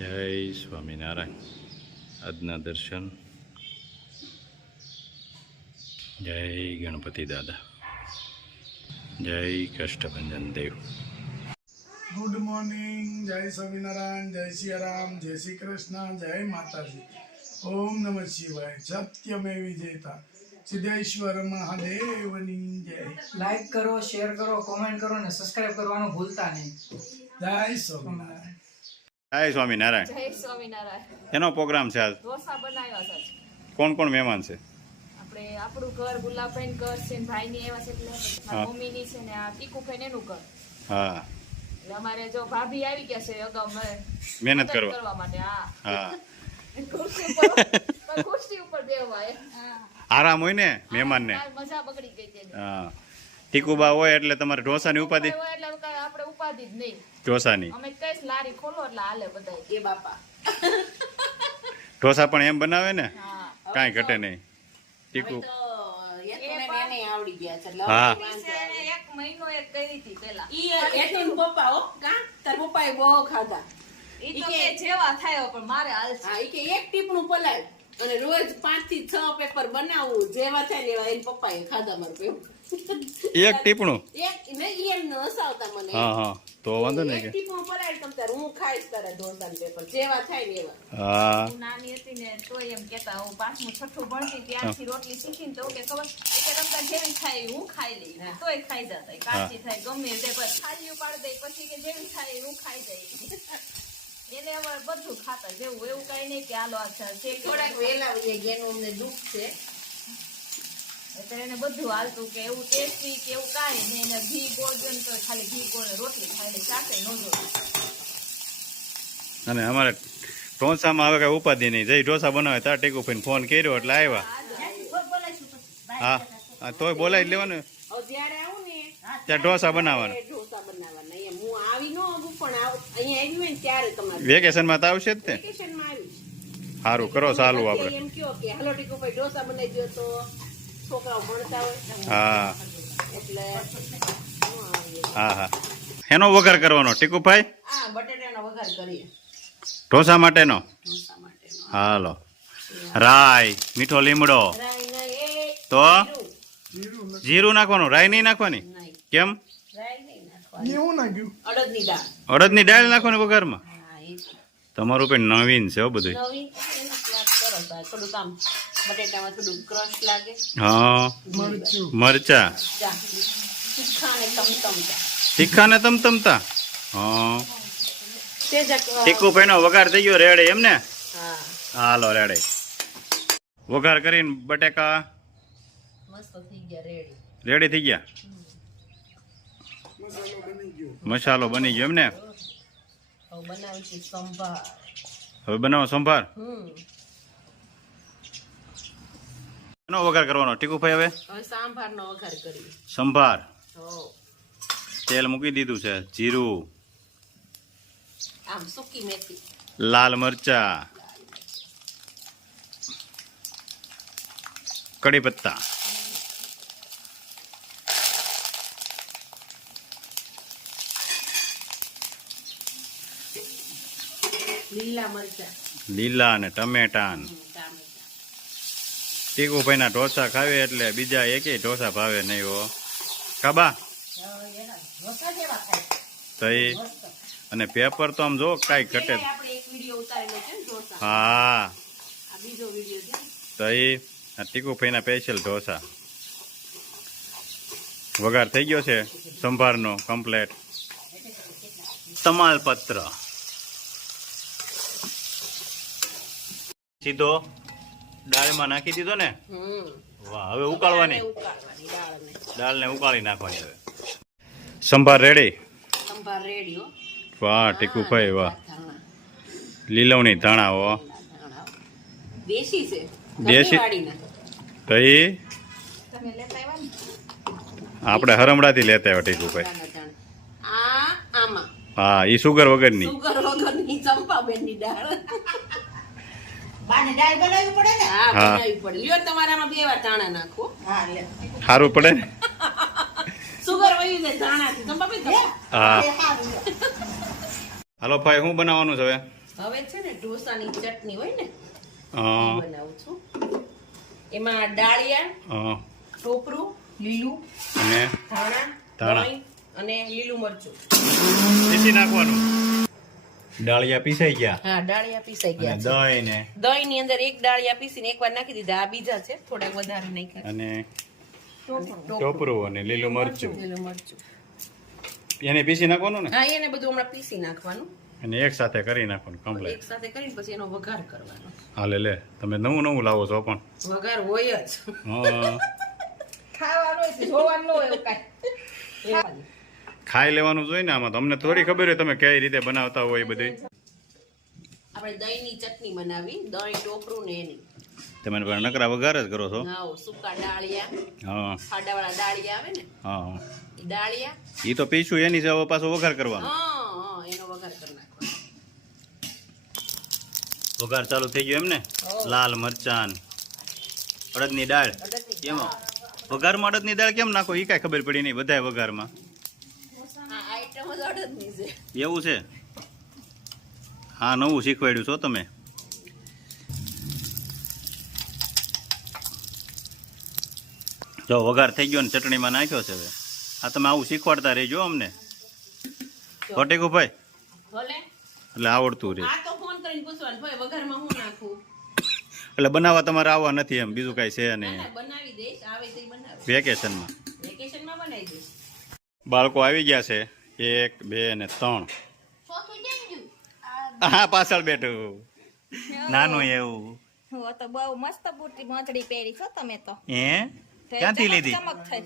જય સ્વામિનારાયણ. આજના દર્શન. જય ગણપતિ દાદા. જય કષ્ટભંજન દેવ. Good morning. જય સ્વામિનારાયણ, જય સિયારામ, જય શ્રી કૃષ્ણ, જય માતાજી. ઓમ નમઃ શિવાય. સત્યમેવ જયતા. સિદ્ધેશ્વર મહાદેવની જય. લાઈક કરો, શેર કરો, કોમેન્ટ કરો અને સબસ્ક્રાઇબ કરવાનું ભૂલતા નહીં. જય સ્વામિનારાયણ. જય સ્વામિનારાયણ. જય સ્વામિનારાયણ. એનો પ્રોગ્રામ છે આજ. ઢોસા બનાવ્યા છે. કોણ કોણ મહેમાન છે? આપણે આપણું ઘર ગુલાબભાઈ ઘર છે ને ભાઈની એવા છે એટલે મારી મમ્મીની છે ને આ ટીકુભાઈ એનું ઘર. હા, એટલે અમારે જો ભાભી આવી ગયા છે અગાઉ મહેનત મદદ કરવા. કરવા માટે. હા, ખુરશી ઉપર બેવાય. આરામ હોય ને મહેમાનને. મજા બગડી ગઈ તેની. હા, ટીકુબા હોય એટલે તમારે ઢોસાની ઉપાધિ. હોય એટલે કાંઈ આપણે ઉપાધિ જ નહીં. ઢોસાની અમે કઈશ લારી ખોલો એટલે હાલે બધાય. એ બાપા. ઢોસા પણ એમ બનાવે ને, હા. કાંઈ ઘટે નહીં. ટીકુ આવડી ગયા છે. હા. એક મહિનો એક કરી હતી પેલા. પપ્પા હો તાર પપ્પાએ બહુ ખાધા. ઈ તો કે જેવા થાય પણ મારે હાલ છે. હા, ઈ કે એક ટીપણું પલાય અને રોજ 5 થી 6 પેપર બનાવવું, જેવા થાય ને એવા એને પપ્પાએ ખાધા. મારું પેવું એક ટીપણું. એક નહીં એમ ન હસાવતા મને. હા હા, તો વાંધો નહીં એક કે. ટીપણું પલાય તમ તાર હું ખાઈશ તારા ઢોસા ને પેપર, જેવા થાય ને એવા. હા, હું નાની હતી ને તોય એમ કેતા હું 5મું 6ઠું ભણતી ત્યારથી રોટલી શીખીને તો કે ખબર કે તમતા જેવી થાય એવી હું ખાઈ લઈ. તોય ખાઈ જતા કાચી થાય ગમે તે પર ખાલી પાડી દે પછી કે જેવી થાય એવી હું ખાઈ જાય. એને અમારે બધું ખાતા જેવું એવું કઈ નહીં કે હાલો આ છે થોડાક વહેલા વહી ગયા એનું અમને દુઃખ છે. એટલે એને બધું હાલતું કે એવું ટેસ્ટી કે એવું કાંઈ નહીં. એને ઘી ગોળ દે ને તો ખાલી ઘી ગોળ ને રોટલી ખાઈ લે, ચાકે ન જોવે. અને અમારે ઢોસામાં હવે કઈ ઉપાધિ નહીં. જઈ ઢોસા બનાવે તાર ટીકુ ભાઈને ફોન કર્યો એટલે આવ્યા. હા હા, તોય બોલાવી જ લેવાનું. હવે જ્યારે આવું ને ત્યાં ઢોસા બનાવવાના. ઢોસા બનાવવાના. એમ હું આવી ન આવું પણ અહીંયા આવી હોય ને ત્યારે તમારે વેકેશનમાં તો આવશે જ તે. વેકેશનમાં આવીશ. સારું કરો, ચાલુ આપણે. એમ કયો કે હાલો ટીકુભાઈ ઢોસા બનાવી દો તો છોકરાઓ ભણતા હોય હા એટલે હા હા. એનો વઘાર કરવાનો ટીકુભાઈ? આ બટેટાનો વઘાર કરીએ ઢોસા માટેનો. ઢોસા માટેનો. હાલો. રાઈ, મીઠો લીમડો, રાઈ નહીં, એ તો જીરું. જીરું નાખવાનું, રાઈ નહીં નાખવાની? નહીં, કેમ? રાઈ નહીં નાખવાની. એવું નાખ્યું. અડદની દાળ. અડદની દાળ નાખવાની વઘારમાં? હા, એ જ. તમારું કઈ નવીન છે હો બધું. નવીન એનો સ્વાદ સરસ આવે. થોડુંક આમ બટેટામાં થોડું ક્રશ લાગે. હા, મરચું. મરચા ચા તીખા ને તમતમતા. તીખા ને તમતમતા. હા, તે જ ટીકુભાઈ નો વઘાર થઈ ગયો રેડે એમ ને? હા, હાલો રેડે. વઘાર કરીને બટેકા મસ્ત થઈ ગયા રેડી. રેડી થઈ ગયા. મસાલો બની ગયો એમ ને? હવે બનાવીશું સંભાર. હવે બનાવો સંભાર. એનો વઘાર કરવાનો ટીકુભાઈ હવે? હવે સાંભારનો વઘાર કરીએ. સંભાર. હો, તેલ મૂકી દીધું છે, જીરું, આમ સૂકી મેથી, લાલ મરચા, કડી પત્તા, લીલા મરચા, લીલા અને ટમેટા. ટામેટા. ટીકુભાઈ ના ઢોસા ખાવે એટલે બીજા એકેય ઢોસા ભાવે નહીં હો કાબા. તઈ અને પેપર તો આમ જો કાંઈ ઘટે. આપણે એક વિડિયો ઉતારેલો છે ને ઢોસા. હા, આ બીજો વિડિયો છે. તઈ આ ટીકુભાઈ ના સ્પેશિયલ ઢોસા. વઘાર થઈ ગયો છે સંભારનો કમ્પ્લેટ. તમાલપત્ર સીધો દાળમાં નાખી દીધો ને? વાહ, હવે ઉકાળવાની. ઉકાળવાની દાળને. દાળને ઉકાળી નાખવાની. હવે સંભાર રેડી. સંભાર રેડી હો. વાહ ટીકુભાઈ વાહ. ધાણા. લીલવણી ધાણા હો. ધાણા. દેશી છે. દેશી? વાડીના. તઈ તમે લેતા આવ્યા ને? આપણે હરમડાથી લેતા આવ્યા ટીકુભાઈ. દાણા ધાણા. આ આમાં હા, ઈ સુગર વગરની. સુગર વગરની ચંપાબેનની દાળ. બાને દાળ બનાવવી પડે ને. હા, હા. બનાવવી પડે. લ્યો તમારામાં 2 વાર ધાણા નાખો. હા લે. સારું પડે ને? સુગર વયું છે ધાણાથી. ચંપાબેન હા. હાલો ભાઈ, શું બનાવવાનું છે હવે? હવે છે ને ઢોસાની ચટણી હોય ને હા બનાવું છું. એમાં ડાળિયા, હા ટોપરું લીલું, અને ધાણા, ધાણા. દહીં અને લીલું મરચું. પીસી નાખવાનું. ડાળિયા પીસાઈ ગયા હા, ડાળિયા પીસાઈ ગયા અને છે. દહીં ને દહીં ની અંદર એક ડાળિયા પીસીને એકવાર નાખી દીધા. આ બીજા છે, થોડાક વધારે નાખ્યા. અને ટોપરું, ટોપરું અને લીલું મરચું લીલું મરચું. એને પીસી નાખવાનું ને હા, એને બધું હમણાં પીસી નાખવાનું. અને એક સાથે કરી નાખવાનું એક કમ્પ્લીટ. સાથે કરીને પછી એનો વઘાર કરવાનો. હાલે લે તમે નવું નવું લાવો છો પણ વઘાર હોય જ. હા ખાવાનું હોય, જોવાનું ન હોય એવું કાંઈ. ખાઈ લેવાનું જોઈએ ને આમાં. તમને થોડી ખબર હોય તમે કઈ રીતે બનાવતા હોય એ બધી. આપણે દહીંની ચટણી બનાવી, દહીં, ટોપરું ને એની. તમે પણ નકરા વઘાર જ કરો છો. હા, સૂકા ડાળિયા, હા ખાડાવાળા ડાળિયા આવે ને હા એ ડાળિયા. એ તો પીછું એની છે, હવે પાછો વઘાર કરવાનો. હા, એનો વઘાર કરી નાખવાનો. વઘાર ચાલુ થઈ ગયો એમ ને. લાલ મરચાં, અડદની દાળ. એમાં વઘારમાં અડદની દાળ કેમ નાખો એ કાંઈ ખબર પડી નહીં. બધાય વઘારમાં આ આઈટમ જ અડદની છે. એવું છે. હા નવું શીખવાડ્યું છો તમે. જો વઘાર થઈ ગયો ને ચટણીમાં નાખ્યો છે. હવે આ તમે આવું શીખવાડતા રહેજો અમને. ભાઈ ભલે. એટલે આવડતું રહે. આ તો ફોન કરીને પૂછવાનું, ભાઈ વઘારમાં હું નાખું? એટલે બનાવવા તમારે આવવા નથી એમ, બીજું કાંઈ છે નહીં. ના, બનાવી દઈશ, આવે તો બનાવી. વેકેશનમાં વેકેશનમાં બનાવી દઈશ. બાળકો આવી ગયા છે 1 2 ને 3. હા પાછળ બેઠું નાનું એવું. હું તો બહુ મસ્ત બુટી મોજડી પહેરી છો તમે તો. હે ક્યાંથી લીધી? ચમક થઈ.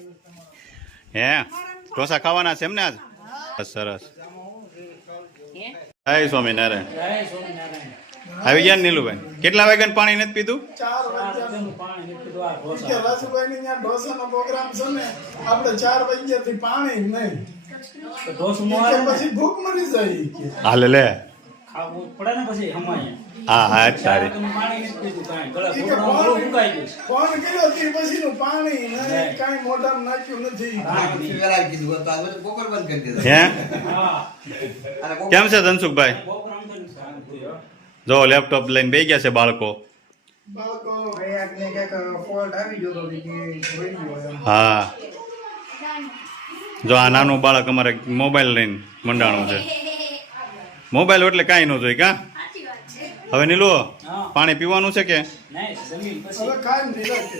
હે ઢોસા ખાવાના છે એમ ને આજ? બસ સરસ. હે? જય સ્વામિનારાયણ. આવી ગયા ને નીલુભાઈ? કેટલા વાગ્યા પાણી નથી પીધું? 4 વાગ્યા રાજુભાઈ ને ઢોસાનો પ્રોગ્રામ છે ને, આપણે 4 વાગ્યાથી પાણી નહીં. પછી ભૂખ મરી જાય કે. હાલે લે. ખાવું પડે ને પછી હમાય. હા હા સારી. પાણી નથી પીધું કાંઈ. ગળા ઈ કે ઘૂંટણમાં બધું ઉકાઈ ગયું. ફોન કર્યો તે પછીનું પાણી નહીં, કાંઈ મોઢામાં નાખ્યું નથી. હે હા. કેમ છે ધનસુખભાઈ? બપોર આમ તો સારું થયું, હો. જો લેપટોપ લઈને બેસી ગયા છે બાળકો. બાળકો હા જો આ નાનું બાળક અમારે મોબાઈલ લઈને મંડાણું છે. મોબાઈલ એટલે કાંઈ ન જોઈ કા. હવે નીલો પાણી પીવાનું છે કે નહીં, જમીન પછી હવે ખાઈ ને નિરાંતે.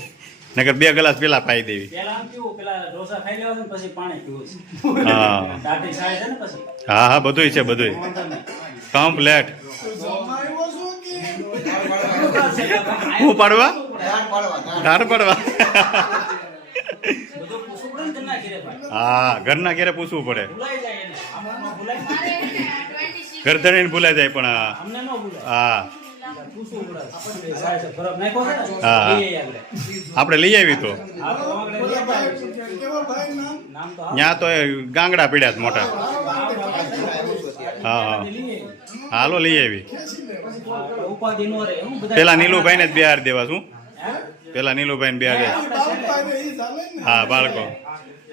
નકર 2 ગ્લાસ પેલા પાઈ દેવી. પેલા આમ પીવું, પેલા ઢોસા ખાઈ લેવા છે ને પછી પાણી પીવું છે. હા દાઢી સાય છે ને પછી હા હા બધુંય છે બધુંય કમ્પ્લેટ. જમવા આવ્યો છો કે? હું પાડવા ધાર પાડવા. બધું પૂછવું પડે ને ઘરના ઘરે ભાઈ. હા ઘરના ઘેરે પૂછવું પડે. ભૂલાઈ જાય એને. આમાં ભૂલાય ને. ઘર ધણીને ભૂલાઈ જાય પણ અમને ન ભૂલાય. હા પૂછવું પડે. આપણને સાય છે, બરફ નાખ્યો છે ને? હા. એ આગળ. આપણે લઈ આવી તો હા, તો આગળ લઈ બોલા આવ્યા. ભાઈ, કેવા ભાઈ નામ? નામ તો ત્યાં તો એ ગાંગડા પીડ્યા છે મોટા. હા હા લઈ આવ્યા. હાલો લઈ આવી. ઉપાધિ નો રહે. હું બધા પેલા નીલુભાઈ ને જ બિહાર દેવા શું? પેલા નીલુભાઈ ને બિહાર દે. બાળક ભાઈ ઈ ચાલે ને? હા બાળકો.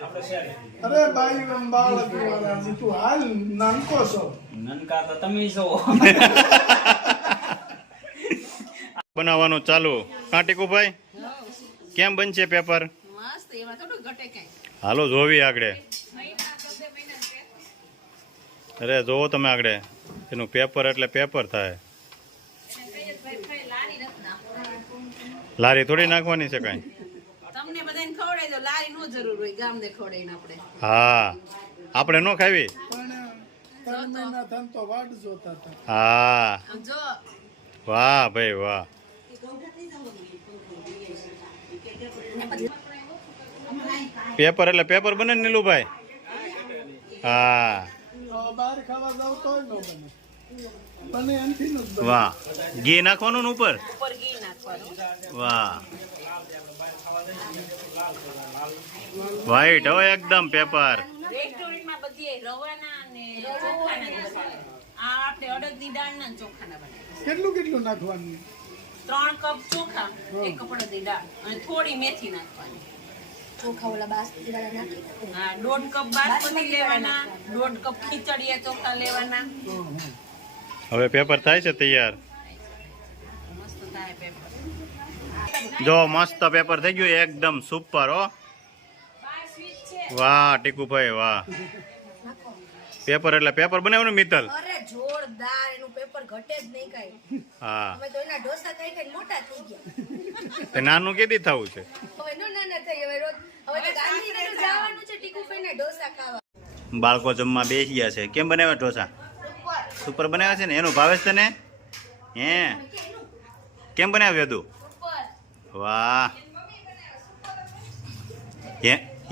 આપણે શેર. અરે બાઈ આમ બાળક વાળા છે. તું હાલ નાનકો છો. નનકા તો તમે છો. બનાવવાનું ચાલુ. કાંટીકુભાઈ કેમ બનશે પેપર? મસ્ત, એમાં થોડું ઘટે કાંઈ. હાલો જોવી આગળ. અરે જોવો તમે આગળ એનું પેપર એટલે પેપર થાય. લારી થોડી નાખવાની છે કાંઈ. તમને બધાને ખવડાવી દો, લારી નો જરૂર હોય, ગામને ખવડાવીને આપણે. હા આપણે ન ખાવી. પણ 3 મહિના થન તો વાટ જોતા હતા. હા આમ જો વાહ ભાઈ વાહ. પેપર એટલે પેપર બને ને નીલુભાઈ? હા તો બહાર ખાવા જાવ તોય ન બને. બને એમથી ન જ બને. વાહ ઘી નાખવાનું ને ઉપર? ઉપર ઘી નાખવાનું. વાહ વ્હાઈટ હવે એકદમ પેપર. રેસ્ટોરન્ટમાં બધી રવાના અને ચોખાના જ બનાવે. આ આપણે અડદની દાળના ને ચોખાના બનાવે. કેટલું કેટલું નાખવાનું? 3 કપ ચોખા, 1 કપ અડદની દાળ અને થોડી મેથી નાખવાની. હા, 1.5 કપ બાસમતી લેવાના, 1.5 કપ ખીચડિયા ચોખા લેવાના. હવે પેપર થાય છે તૈયાર. મસ્ત થાય પેપર. જો મસ્ત પેપર થઈ ગયું એકદમ સુપર હો. વાહ ટીકુભાઈ વાહ. પેપર એટલે પેપર બનાવ્યું ને મિત્તલ? અરે જોરદાર, એનું પેપર ઘટે જ નહીં કાંઈ. હા અમે તો એના ઢોસા ખાઈ ખાઈને મોટા થઈ ગયા. તે નાનું કેદી થવું છે? હવે નો નાના થઈ, હવે રોજ હવે તો ગાંધીનગર જવાનું છે ટીકુભાઈના ઢોસા ખાવા. બાળકો જમવા બેસી ગયા છે. કેમ બનાવ્યા ઢોસા? સુપર બનાવ્યા છે ને. એનું ભાવે છે તને? હે કેમ બનાવ્યું હતું? વાહ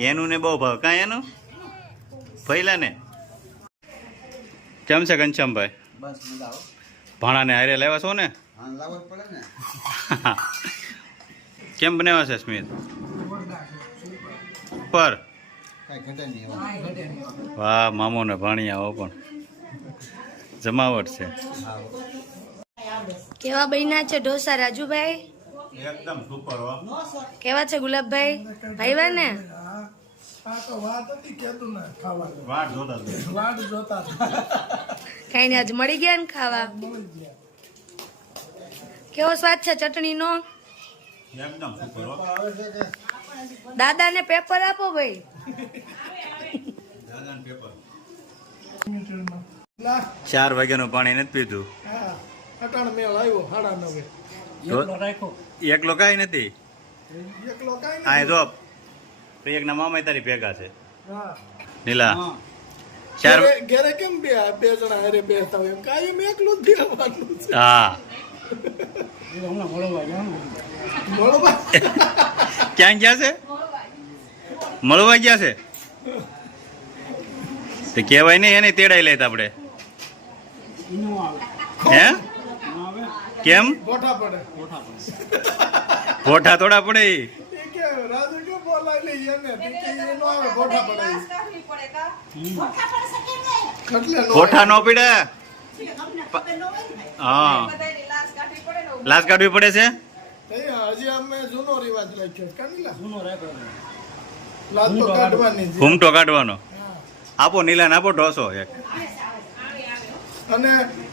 એનું ને બહુ ભાવ. કાં એનું પહેલા ને કેમ છે ઘનશ્યામભાઈ? બસ મજા આવો. ભાણાને હારે લાવ્યા છો ને? હા લાવવો જ પડે ને. કેમ બનાવ્યા છે સ્મિત? પર કાંઈ ઘટે નહીં હવે. વાહ મામો ને ભાણિયા હો પણ જમાવટ છે. કેવા બન્યા છે ઢોસા રાજુભાઈ? એકદમ સુપર હો. કેવા છે ગુલાબભાઈ? ભાઈવા ને? આ તો વાત હતી કેતું ના ખાવાનું. વાટ જોતા વાટ જોતા હતા. કઈ ને આજ મળી ગયા ને ખાવા. કેવો સ્વાદ છે ચટણીનો? એકદમ સુપર હો. દાદાને પેપર આપો ભાઈ. દાદાને પેપર. લા 4 વાગ્યાનું પાણી નથી પીધું. હા અટાણ મેળ આવ્યો 9:30. એકલો રાખો. એકલો કાંઈ નથી. એકલો કાંઈ આ નહીં. જો પ્રિયકના મામા તારી ભેગા છે. હા નીલા 4 ઘરે કેમ બે જણા હારે બેસતા હોય? કાંઈ એમ એકલું જ બેસવાનું છે. હા એ હમણાં મળવા જવાનું. બરોબર. ક્યાં ગયા છે? મળવા ગયા છે. તે કહેવાય નહીં એને તેડાઈ લેત આપણે. ઈનો આવે. હે નો આવે. કેમ? ગોઠા પડે. કોઠા પર. પોઠા થોડા પડે ઈ. એ કે રાજુ કે બોલાય લઈ એને ટીકી નો આવે ગોઠા પડે. એટલે નો પોઠા નો પીડે. હા લાશ કાઢવી પડે છે. હજી અમે જૂનો રિવાજ રાખ્યો કાનીલા. જૂનો રાખો. લાત તો કાઢવાની છે. ઘૂમટો કાઢવાનો. આપો નીલાને આપો ઢોસો એક. અને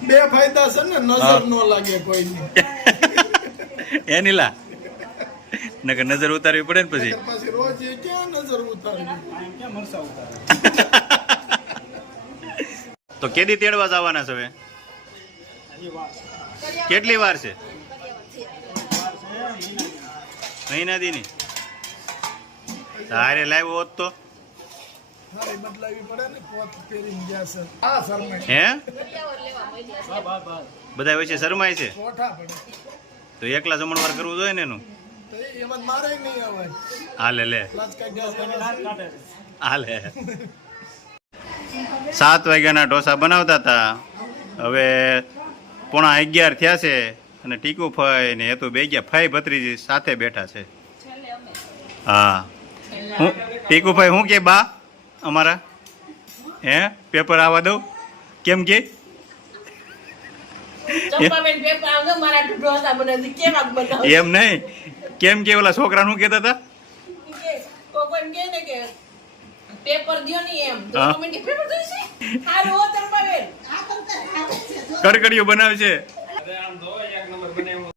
બે ફાયદા છે ને, નજર નો લાગે કોઈની. એ નીલા નકર નજર ઉતારવી પડે ને પછી. પછી રોજ એ ક્યાં નજર ઉતારવી? આમ ક્યાં મરસા ઉતારે. તો કેદી તેડવા જવાના છે હવે? હજી વાર. કેટલી વાર છે? મહિના દીની. હારે લાવ્યો હોત તો હારી બદલાવી પડે ને, પોત પહેરીને ગયા છે. હા શરમાઈ હે બા બા બા. બધા વચ્ચે શરમાય છે ગોઠા પડે તો એકલા જમણવાર કરવું જોઈએ ને એનું. તો એમાં મારે નહીં આવે. હાલે લે લાજ કાઢ્યા દાંત કાઢે છે. હાલે. 7 વાગ્યાના ઢોસા બનાવતા હતા. હવે 11:30 થયા છે અને ટીકુ ફઈ ને હેતુ બે ગયા. ફઈ ભત્રીજી સાથે બેઠા છે. હા હું ટીકુભાઈ હું કે બા અમારા હે પેપર આવવા દઉં કેમ કે ચંપાબેન પેપર આવજો મારા ઢોસા બનાવી કેવા બનાવ એમ નહીં કેમ કે ઓલા છોકરા શું કહેતા હતા? કોઈ કહે ને કે પેપર દ્યો ને એમ તો હા. કમેન્ટ પેપર જોઈશે હારું હો ચંપાબેન કડકડીઓ બનાવશે. આમ ધોવાય એક નંબર બનાવ્યો.